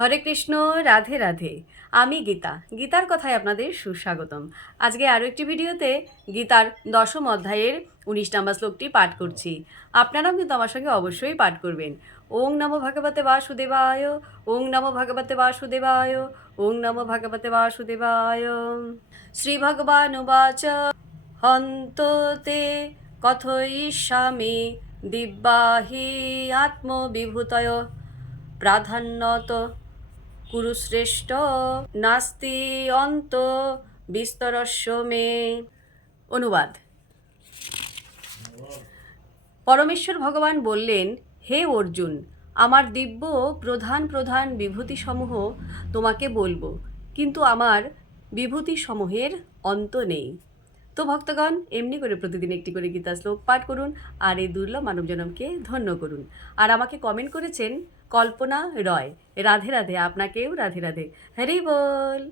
হরে কৃষ্ণ, রাধে রাধে। আমি গীতা, গীতার কথায় আপনাদের সুস্বাগতম। আজকে আরও একটি ভিডিওতে গীতার 10ম অধ্যায়ের 19 নম্বর শ্লোকটি পাঠ করছি। আপনারাও কিন্তু আমার সঙ্গে অবশ্যই পাঠ করবেন। ওং নমো ভগবতে বাসুদেবায়, ওং নমো ভগবতে বাসুদেবায়, ওং নমো ভগবতে বাসুদেবায়। শ্রীভগবানুবাচ হন্ত তে কথয়িষ্যামি দিব্যাহি আত্মবিভূতয় প্রাধান্যত কুরুশ্রেষ্ঠ নাস্তি অন্ত বিস্তরস্য মে। অনুবাদ। পরমেশ্বর ভগবান বললেন, হে অর্জুন, আমার দিব্য প্রধান প্রধান বিভূতিসমূহ তোমাকে বলবো, কিন্তু আমার বিভূতিসমূহের অন্ত নেই। তো ভক্তগণ, এমনি করে প্রতিদিন একটি করে গীতা শ্লোক পাঠ করুন আর এই দুর্লভ মানবজনমকে ধন্য করুন। আর আমাকে কমেন্ট করেছেন কল্পনা রয়, রাধে রাধে। আপনাকেও রাধে রাধে। হরি বল।